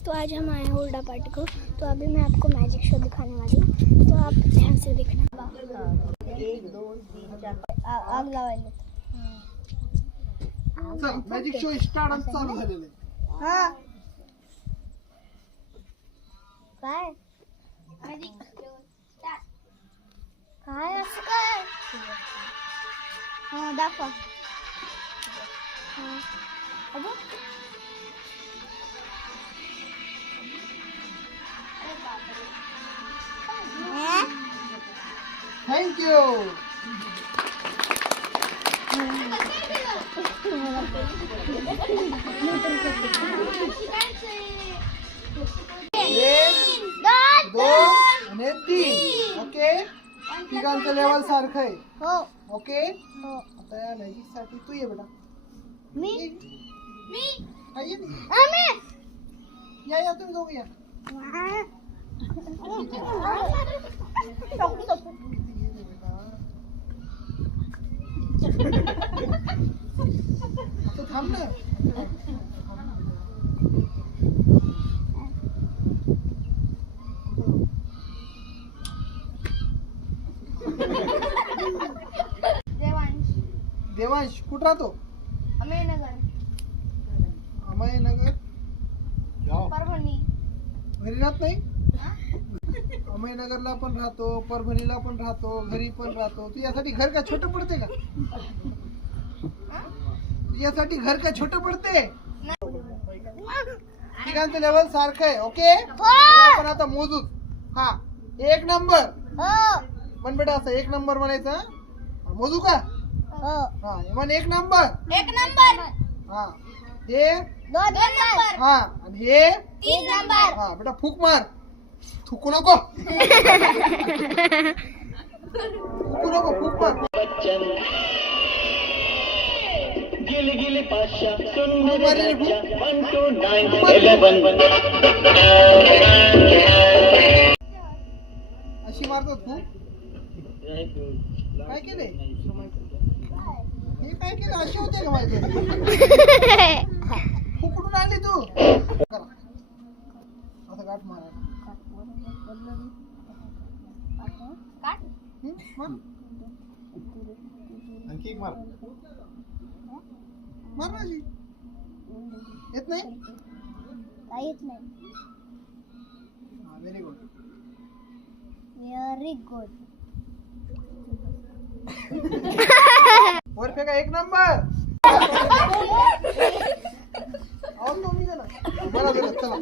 Guys, तो आज हम आए हैं हुड्डा पार्टी को। तो अभी मैं आपको मैजिक शो दिखाने वाली हूँ, तो आप ध्यान से देखना। 1 2 3 4 आग लावायला चल मॅजिक शो स्टार्ट आणि चालू झालेलं आहे. हाँ काय मॅजिक शो स्टार्ट काय असं काय हां दाखवा हां अबो थँक्यू. दोन आणि तीन. ओके, तिघांचं लेवल सारखं आहे. हो ओके, हो आता या मॅजिक साठी तू ये बेटा. मी हा, ये. आम्ही या तुम्ही दोघं या. आता थांब ना. देवांश कुठं राहतो? अमयनगर. परभणी घरी राहत नाही. अमयनगरला पण राहतो, परभणीला पण राहतो, घरी पण राहतो. तुझ्यासाठी घर का छोटं पडते का? तुझ्यासाठी घर का छोटं पडते? तिघांचं लेवल सारखं आहे. ओके, आपण आता मोजू. हा, 1 नंबर म्हण बेटा. असं 1 नंबर म्हणायचं. मोजू का? हा, म्हण 1 नंबर. हा, हे 2 नंबर हा, आणि हे 3 नंबर हा. बेटा फूक मार. थुकू नको. थुकू नको, फूक मार. गिली गिली पाशा सुन फूक मारली फूक. 1 2 9 11 अशी मारतात फूक. काय केलंय? हे काय केलं? अशी होते का माझी? फूक कुठून आली तू? करा. आता गाठ मारा. मार. आणखी एक मार. मार ना अशी. येत नाही? काहीच नाही. Very good. Very good. वर फेका 1 नंबर. आवाज कमी झाला. बरं चला.